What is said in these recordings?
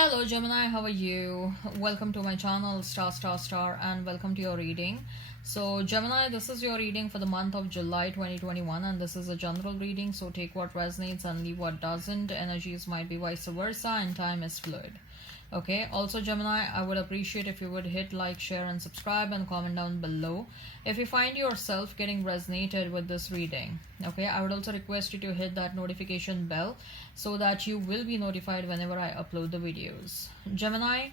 Hello Gemini, how are you? Welcome to my channel Star, and welcome to your reading. So Gemini, this is your reading for the month of July 2021, and this is a general reading, so take what resonates and leave what doesn't. Energies might be vice versa and time is fluid. Okay, also Gemini, I would appreciate if you would hit like, share and subscribe and comment down below if you find yourself getting resonated with this reading. Okay, I would also request you to hit that notification bell so that you will be notified whenever I upload the videos. Gemini,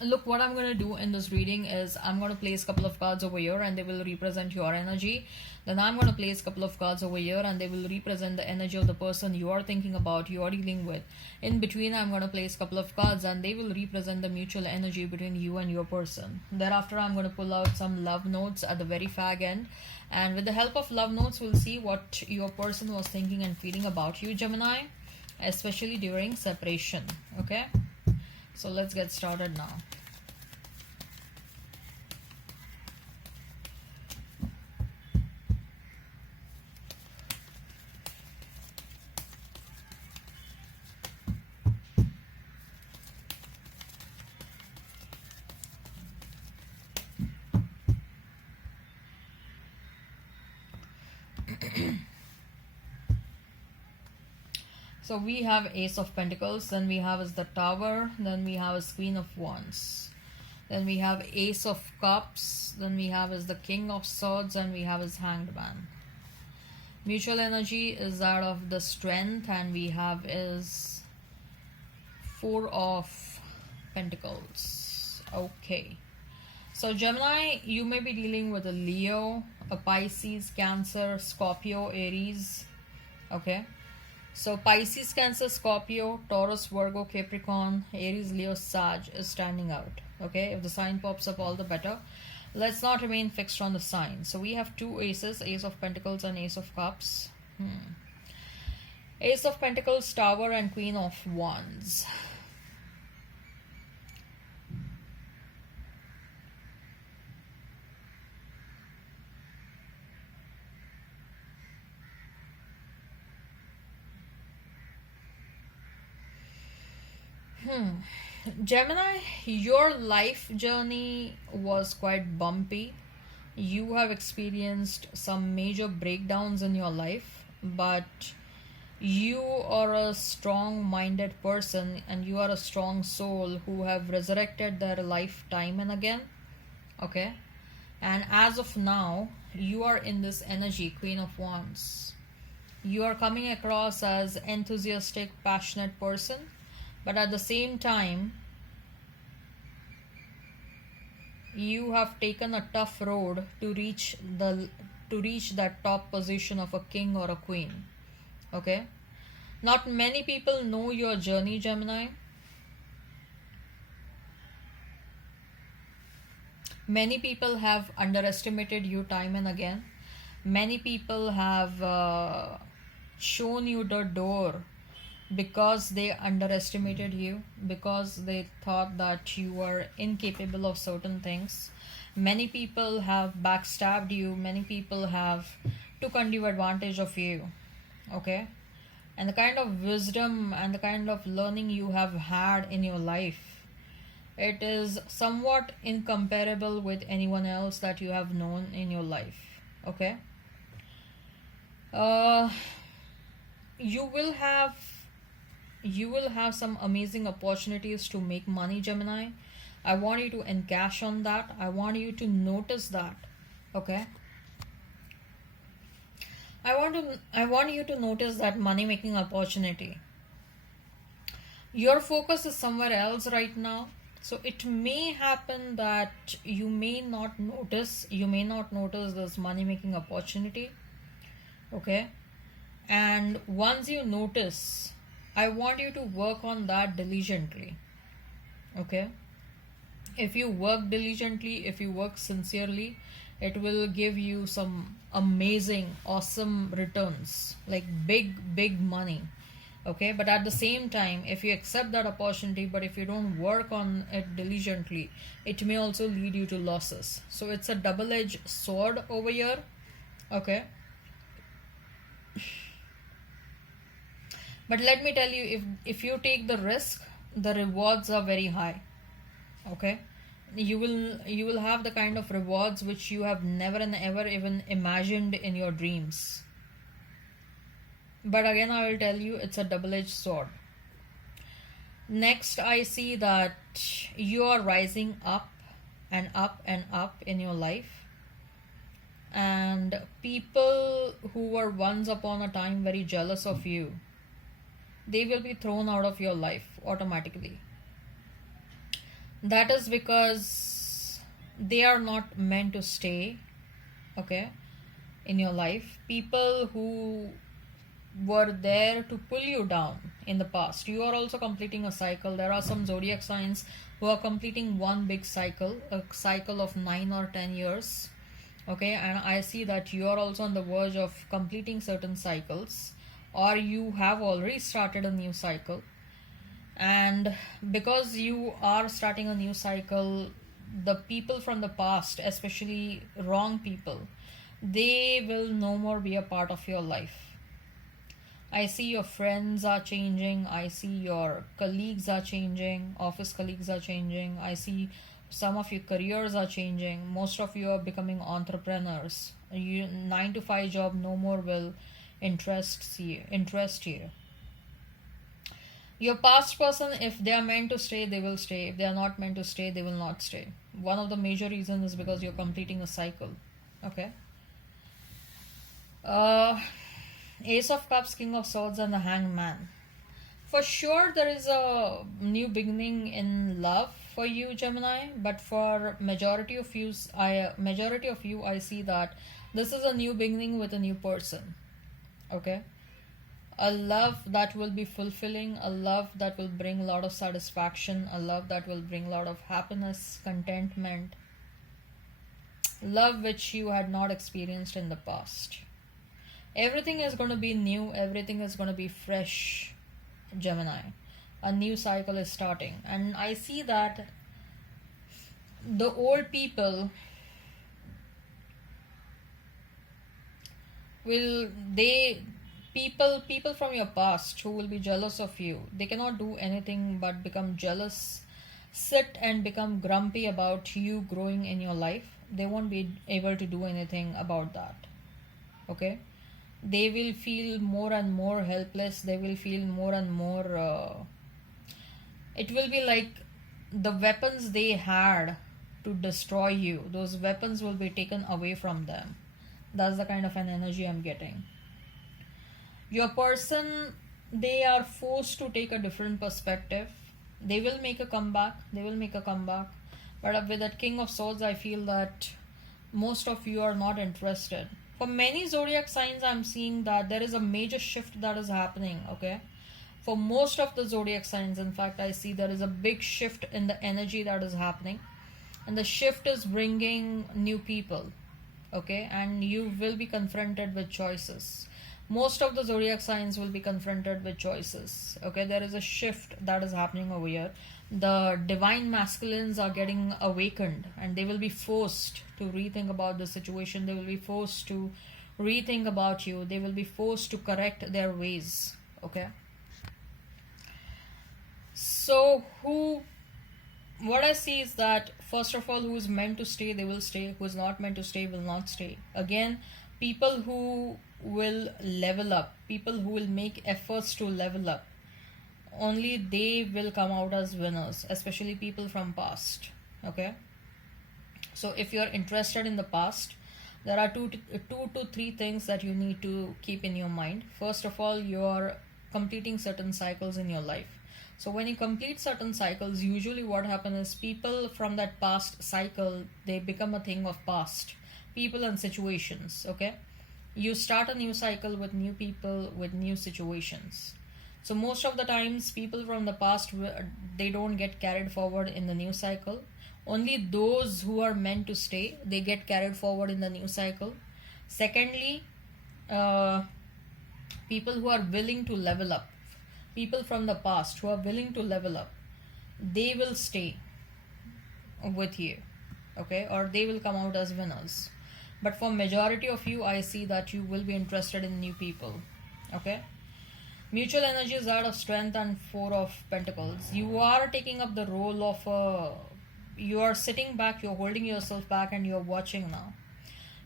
look, what I'm going to do in this reading is I'm going to place a couple of cards over here and they will represent your energy. Then I'm going to place a couple of cards over here and they will represent the energy of the person you are thinking about, you are dealing with. In between, I'm going to place a couple of cards and they will represent the mutual energy between you and your person. Thereafter, I'm going to pull out some love notes at the very fag end. And with the help of love notes, we'll see what your person was thinking and feeling about you, Gemini, especially during separation. Okay? So let's get started now. So we have Ace of Pentacles, then we have is the Tower, then we have is Queen of Wands, then we have Ace of Cups, then we have is the King of Swords, and we have is Hanged Man. Mutual energy is that of the Strength, and we have is Four of Pentacles. Okay. So Gemini, you may be dealing with a Leo, a Pisces, Cancer, Scorpio, Aries. Okay. So Pisces, Cancer, Scorpio, Taurus, Virgo, Capricorn, Aries, Leo, Sag is standing out. Okay, if the sign pops up, all the better. Let's not remain fixed on the sign. So we have two aces, Ace of Pentacles and Ace of Cups. Ace of Pentacles, Tower, and Queen of Wands. Gemini, your life journey was quite bumpy. You have experienced some major breakdowns in your life, but you are a strong-minded person and you are a strong soul who have resurrected their life time and again. Okay, and as of now, you are in this energy, Queen of Wands. You are coming across as enthusiastic, passionate person, but at the same time you have taken a tough road to reach that top position of a king or a queen. Okay, not many people know your journey, Gemini. Many people have underestimated you time and again. Many people have shown you the door because they underestimated you, because they thought that you were incapable of certain things. Many people have backstabbed you. Many people have took undue advantage of you. Okay, and the kind of wisdom and the kind of learning you have had in your life, it is somewhat incomparable with anyone else that you have known in your life. Okay, you will have some amazing opportunities to make money, Gemini. I want you to encash on that. I want you to notice that. Okay, I want you to notice that money making opportunity. Your focus is somewhere else right now, so it may happen that you may not notice this money making opportunity. Okay, and once you notice, I want you to work on that diligently. Okay, if you work diligently, if you work sincerely, it will give you some amazing, awesome returns, like big money. Okay, but at the same time, if you accept that opportunity, but if you don't work on it diligently, it may also lead you to losses. So it's a double-edged sword over here. Okay, But let me tell you, if you take the risk, the rewards are very high. Okay, you will have the kind of rewards which you have never and ever even imagined in your dreams. But again, I will tell you, it's a double-edged sword. Next, I see that you are rising up and up and up in your life, and people who were once upon a time very jealous of you, they will be thrown out of your life automatically. That is because they are not meant to stay, okay, in your life. People who were there to pull you down in the past, you are also completing a cycle. There are some zodiac signs who are completing one big cycle, a cycle of 9 or 10 years. Okay, and I see that you are also on the verge of completing certain cycles, or you have already started a new cycle. And because you are starting a new cycle, the people from the past, especially wrong people, they will no more be a part of your life. I see your friends are changing. I see your colleagues are changing. Office colleagues are changing. I see some of your careers are changing. Most of you are becoming entrepreneurs. 9 to 5 job no more will interest you. Your past person, if they are meant to stay, they will stay. If they are not meant to stay, they will not stay. One of the major reasons is because you're completing a cycle. Okay. Ace of Cups, King of Swords, and the Hanged Man. For sure, there is a new beginning in love for you, Gemini. But for majority of you, I see that this is a new beginning with a new person. Okay, a love that will be fulfilling, a love that will bring a lot of satisfaction, a love that will bring a lot of happiness, contentment, love which you had not experienced in the past. Everything is going to be new, everything is going to be fresh, Gemini. A new cycle is starting, and I see that the old people will they people from your past who will be jealous of you, they cannot do anything but become jealous, sit and become grumpy about you growing in your life. They won't be able to do anything about that. Okay, they will feel more and more helpless. They will feel more and more it will be like the weapons they had to destroy you, those weapons will be taken away from them. That's the kind of an energy I'm getting. Your person, they are forced to take a different perspective. They will make a comeback. But with that King of Swords, I feel that most of you are not interested. For many zodiac signs, I'm seeing that there is a major shift that is happening. Okay, for most of the zodiac signs, in fact, I see there is a big shift in the energy that is happening, and the shift is bringing new people. Okay, and you will be confronted with choices. Most of the zodiac signs will be confronted with choices. Okay, there is a shift that is happening over here. The divine masculines are getting awakened, and they will be forced to rethink about the situation. They will be forced to rethink about you. They will be forced to correct their ways. Okay, so what I see is that, first of all, who is meant to stay, they will stay. Who is not meant to stay will not stay. Again, people who will level up, people who will make efforts to level up, only they will come out as winners, especially people from past. Okay, so if you're interested in the past, there are two to three things that you need to keep in your mind. First of all, you're completing certain cycles in your life. So when you complete certain cycles, usually what happens is people from that past cycle, they become a thing of past, people and situations. Okay, you start a new cycle with new people, with new situations. So most of the times, people from the past, they don't get carried forward in the new cycle. Only those who are meant to stay, they get carried forward in the new cycle. Secondly, people who are willing to level up, people from the past who are willing to level up, they will stay with you. Okay, or they will come out as winners. But for majority of you, I see that you will be interested in new people. Okay, Mutual energy is that of strength and Four of Pentacles. You are taking up the role of a. You are sitting back, you're holding yourself back, and you're watching now.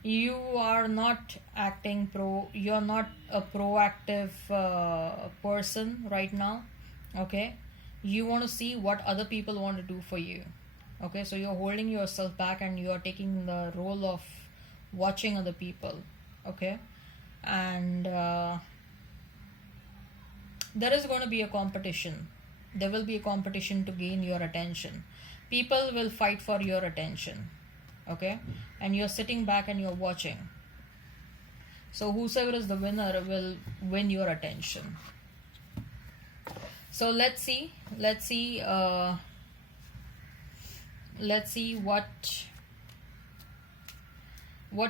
You are not acting you're not a proactive person right now. Okay, you want to see what other people want to do for you. Okay, so you're holding yourself back and you're taking the role of watching other people. Okay, and there is going to be a competition. There will be a competition to gain your attention. People will fight for your attention. Okay, and you're sitting back and you're watching. So whosoever is the winner will win your attention. So let's see what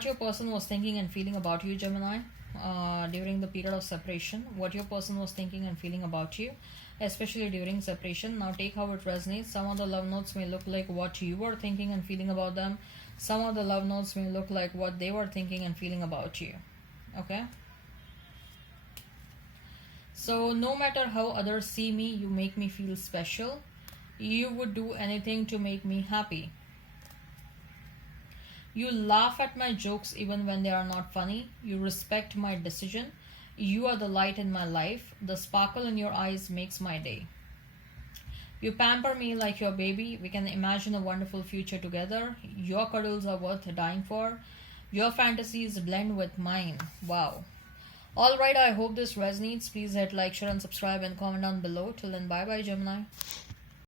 your person was thinking and feeling about you, Gemini, during the period of separation. What your person was thinking and feeling about you, especially during separation. Now take how it resonates. Some of the love notes may look like what you were thinking and feeling about them. Some of the love notes may look like what they were thinking and feeling about you. Okay, so no matter how others see me, you make me feel special. You would do anything to make me happy. You laugh at my jokes even when they are not funny. You respect my decision. You are the light in my life. The sparkle in your eyes makes my day. You pamper me like your baby. We can imagine a wonderful future together. Your cuddles are worth dying for. Your fantasies blend with mine. Wow. Alright, I hope this resonates. Please hit like, share and subscribe and comment down below. Till then, bye bye, Gemini.